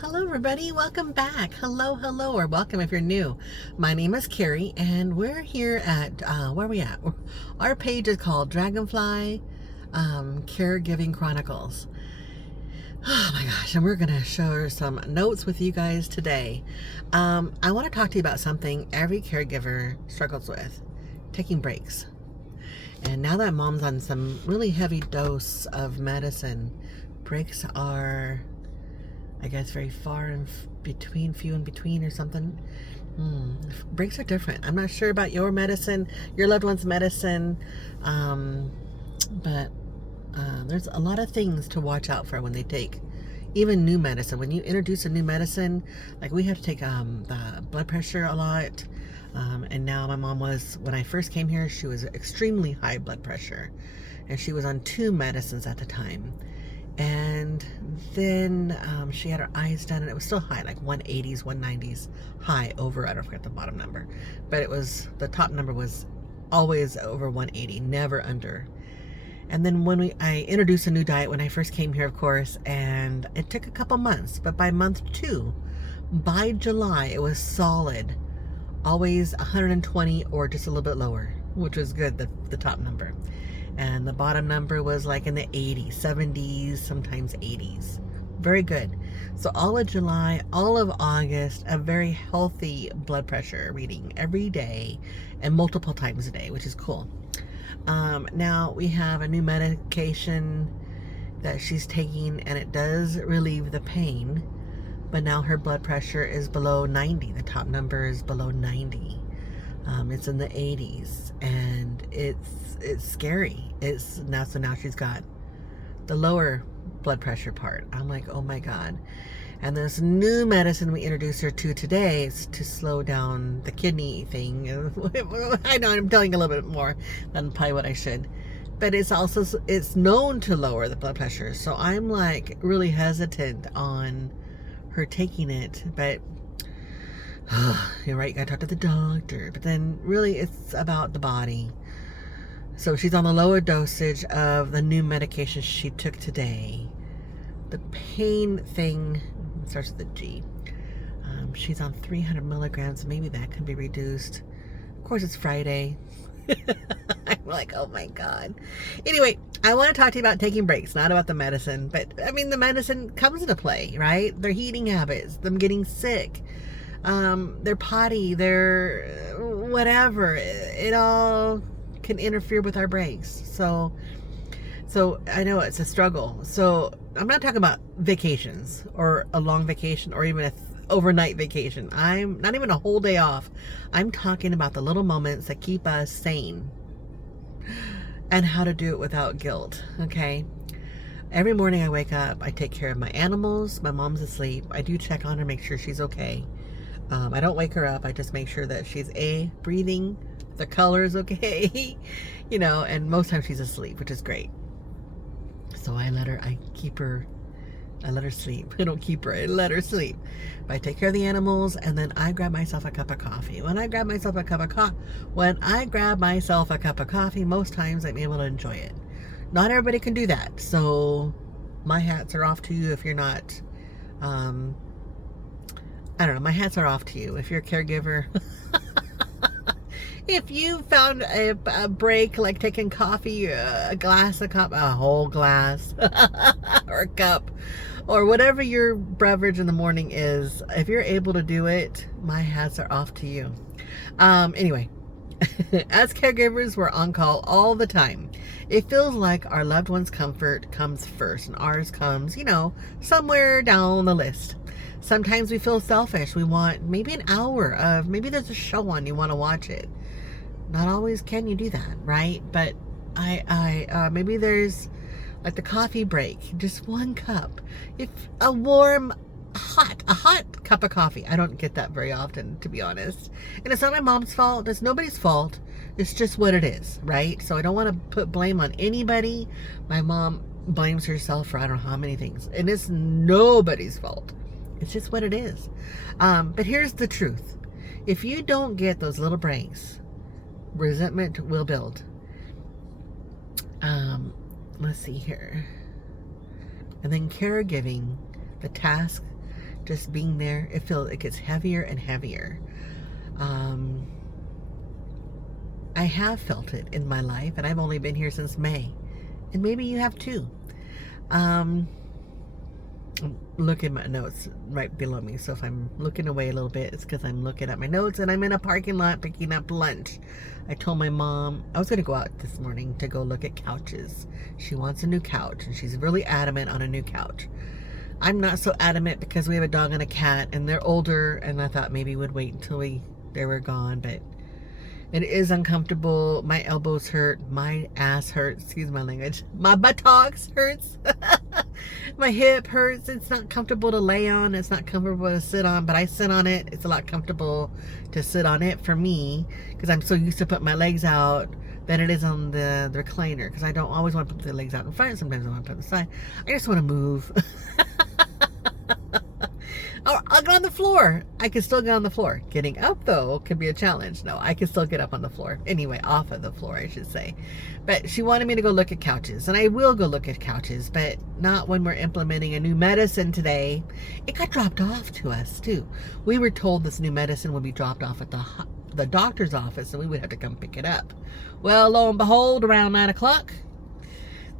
Hello, everybody. Welcome back. Hello, or welcome if you're new. My name is Carrie, and we're here at, where are we at? Our page is called Dragonfly Caregiving Chronicles. Oh my gosh, and we're going to share some notes with you guys today. I want to talk to you about something every caregiver struggles with, taking breaks. And now that mom's on some really heavy dose of medicine, breaks are, I guess, very far and between, few in between or something. Breaks are different. I'm not sure about your medicine, your loved one's medicine, but there's a lot of things to watch out for when they take even new medicine. When you introduce a new medicine, like we had to take the blood pressure a lot. And now my mom was, when I first came here, she was extremely high blood pressure, and she was on 2 medicines at the time. And then she had her eyes done, and it was still high, like 180s, 190s high over, I don't forget the bottom number, but it was, the top number was always over 180, never under. And then when I introduced a new diet when I first came here, of course, and it took a couple months, but by month 2, by July, it was solid, always 120 or just a little bit lower, which was good, the top number. And the bottom number was like in the 80s, 70s, sometimes 80s. Very good. So all of July, all of August, a very healthy blood pressure reading every day and multiple times a day, which is cool. Now we have a new medication that she's taking, and it does relieve the pain, but now her blood pressure is below 90. The top number is below 90. It's in the 80s, and it's scary. So now she's got the lower blood pressure part. I'm like, oh my God. And this new medicine we introduced her to today is to slow down the kidney thing. I know I'm telling you a little bit more than probably what I should, but it's known to lower the blood pressure. So I'm like really hesitant on her taking it, but you're right, you gotta talk to the doctor. But then really it's about the body. So she's on the lower dosage of the new medication she took today. The pain thing starts with a G. She's on 300 milligrams. Maybe that can be reduced. Of course, it's Friday. I'm like, oh my God. Anyway, I want to talk to you about taking breaks, not about the medicine. But I mean, the medicine comes into play, right? Their eating habits, them getting sick, their potty, their whatever. It all can interfere with our breaks. So I know it's a struggle. So I'm not talking about vacations or a long vacation or even overnight vacation. I'm not even a whole day off. I'm talking about the little moments that keep us sane and how to do it without guilt. Okay. Every morning I wake up, I take care of my animals. My mom's asleep. I do check on her, make sure she's okay. I don't wake her up. I just make sure that she's breathing, the color's okay, and most times she's asleep, which is great. So I let her sleep. I don't keep her, I let her sleep. But I take care of the animals, and then I grab myself a cup of coffee. When I grab myself a cup of coffee, most times I'm able to enjoy it. Not everybody can do that. So my hats are off to you if you're not, I don't know, my hats are off to you if you're a caregiver. If you found a break, like taking coffee, a whole glass, or a cup, or whatever your beverage in the morning is, if you're able to do it, my hats are off to you. Anyway, as caregivers, we're on call all the time. It feels like our loved one's comfort comes first, and ours comes, somewhere down the list. Sometimes we feel selfish. We want maybe an hour of, maybe there's a show on, you want to watch it. Not always can you do that, right? But I maybe there's like the coffee break, just one cup. If a hot cup of coffee. I don't get that very often, to be honest. And it's not my mom's fault. It's nobody's fault. It's just what it is, right? So I don't want to put blame on anybody. My mom blames herself for I don't know how many things, and it's nobody's fault. It's just what it is. But here's the truth. If you don't get those little breaks, resentment will build. Let's see here. And then caregiving, the task just being there, it gets heavier and heavier. I have felt it in my life, and I've only been here since May, and maybe you have too. Look at my notes right below me, so if I'm looking away a little bit, it's because I'm looking at my notes, and I'm in a parking lot picking up lunch. I told my mom I was going to go out this morning to go look at couches. She wants a new couch, and she's really adamant on a new couch. I'm not so adamant because we have a dog and a cat, and they're older, and I thought maybe we'd wait until they were gone, but it is uncomfortable. My elbows hurt. My ass hurts. Excuse my language. My buttocks hurts. My hip hurts. It's not comfortable to lay on. It's not comfortable to sit on, but I sit on it. It's a lot comfortable to sit on it for me because I'm so used to put my legs out than it is on the recliner, because I don't always want to put the legs out in front. Sometimes I want to put them on the side. I just want to move. I'll go on the floor. I can still get on the floor. Getting up, though, could be a challenge. No, I can still get up on the floor. Anyway, off of the floor, I should say. But she wanted me to go look at couches, and I will go look at couches, but not when we're implementing a new medicine today. It got dropped off to us, too. We were told this new medicine would be dropped off at the doctor's office, and we would have to come pick it up. Well, lo and behold, around 9 o'clock,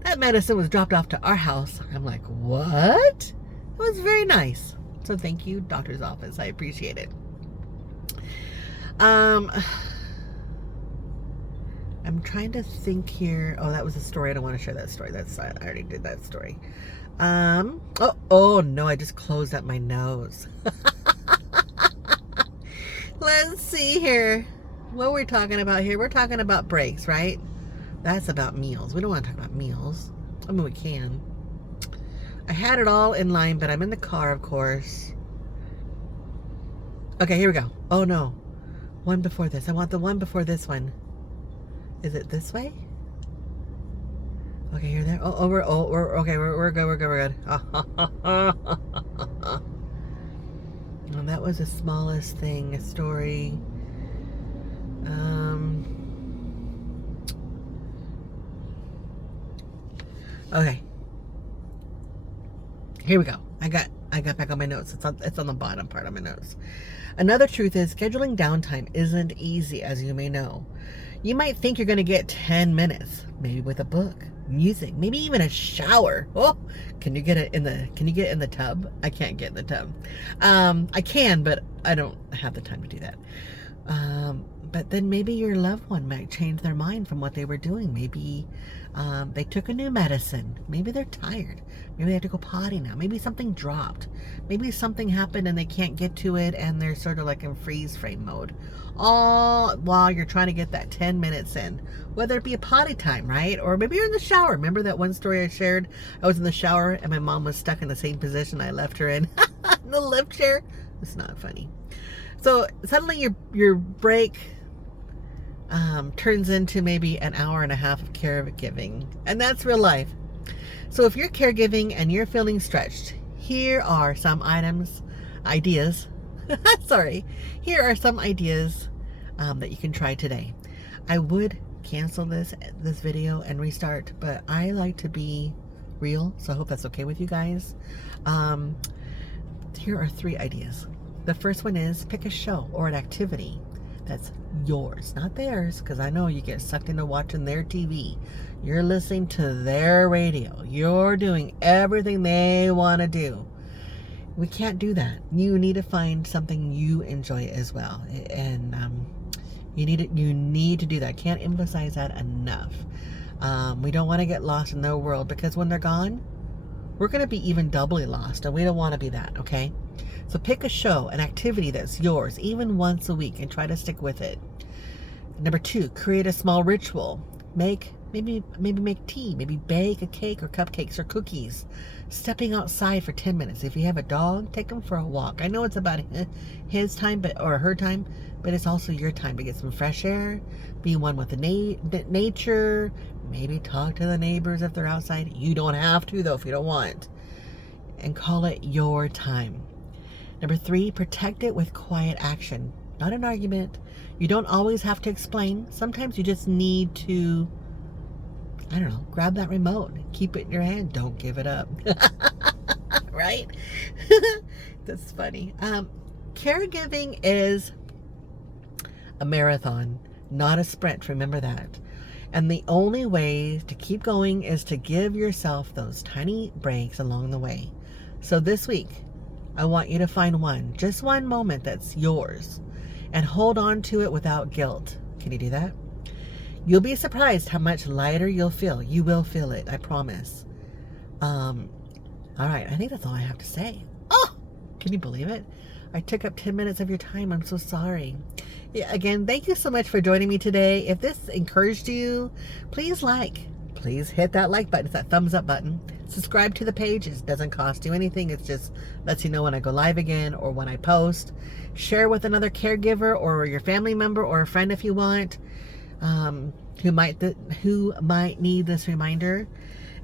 that medicine was dropped off to our house. I'm like, what? It was very nice. So thank you, doctor's office. I appreciate it. I'm trying to think here. Oh, that was a story. I don't want to share that story. I already did that story. Oh no, I just closed up my nose. Let's see here. What we're talking about here. We're talking about breaks, right? That's about meals. We don't want to talk about meals. I mean, we can. I had it all in line, but I'm in the car, of course. Okay, here we go. Oh, no. One before this. I want the one before this one. Is it this way? Okay, here, there. We're okay. We're good. We're good. And that was the smallest thing. A story. Okay. Here we go. I got back on my notes. It's on the bottom part of my notes. Another truth is scheduling downtime isn't easy, as you may know. You might think you're going to get 10 minutes, maybe with a book, music, maybe even a shower. Oh, can you get it in the tub? I can't get in the tub. I can, but I don't have the time to do that. But then maybe your loved one might change their mind from what they were doing. Maybe they took a new medicine. Maybe they're tired. Maybe they have to go potty now. Maybe something dropped. Maybe something happened and they can't get to it, and they're sort of like in freeze frame mode. All while you're trying to get that 10 minutes in. Whether it be a potty time, right? Or maybe you're in the shower. Remember that one story I shared? I was in the shower and my mom was stuck in the same position I left her in. The lift chair. It's not funny. So suddenly your break turns into maybe an hour and a half of caregiving, and that's real life. So if you're caregiving and you're feeling stretched, here are some ideas. Sorry, here are some ideas that you can try today. I would cancel this video and restart, but I like to be real, so I hope that's okay with you guys. Here are 3 ideas. The first one is pick a show or an activity that's yours, not theirs, because I know you get sucked into watching their TV. You're listening to their radio. You're doing everything they want to do. We can't do that. You need to find something you enjoy as well, and you need to do that. I can't emphasize that enough. We don't want to get lost in their world, because when they're gone, we're going to be even doubly lost, and we don't want to be that, okay? So pick a show, an activity that's yours, even once a week, and try to stick with it. Number 2, create a small ritual. Maybe make tea, maybe bake a cake or cupcakes or cookies. Stepping outside for 10 minutes. If you have a dog, take him for a walk. I know it's about his time or her time, but it's also your time to get some fresh air, be one with the nature, maybe talk to the neighbors if they're outside. You don't have to, though, if you don't want. And call it your time. Number 3, protect it with quiet action, not an argument. You don't always have to explain. Sometimes you just need to, I don't know, grab that remote, keep it in your hand, don't give it up. Right? That's funny. Caregiving is a marathon, not a sprint. Remember that. And the only way to keep going is to give yourself those tiny breaks along the way. So this week, I want you to find just one moment that's yours and hold on to it without guilt. Can you do that? You'll be surprised how much lighter you'll feel. You will feel it, I promise. All right, I think that's all I have to say. Oh, can you believe it? I took up 10 minutes of your time. I'm so sorry. Yeah, again, thank you so much for joining me today. If this encouraged you, please hit that like button. It's that thumbs up button. Subscribe to the page. It doesn't cost you anything. It just lets you know when I go live again or when I post. Share with another caregiver or your family member or a friend if you want, who might need this reminder.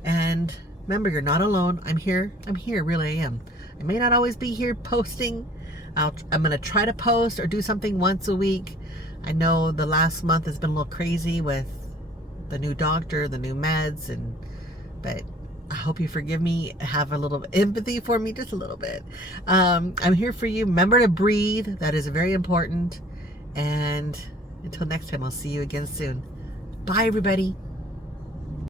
And remember, you're not alone. I'm here. Really, I am. I may not always be here posting. I'm going to try to post or do something once a week. I know the last month has been a little crazy with the new doctor, the new meds, but I hope you forgive me. Have a little empathy for me, just a little bit. I'm here for you. Remember to breathe. That is very important. And until next time, I'll see you again soon. Bye, everybody.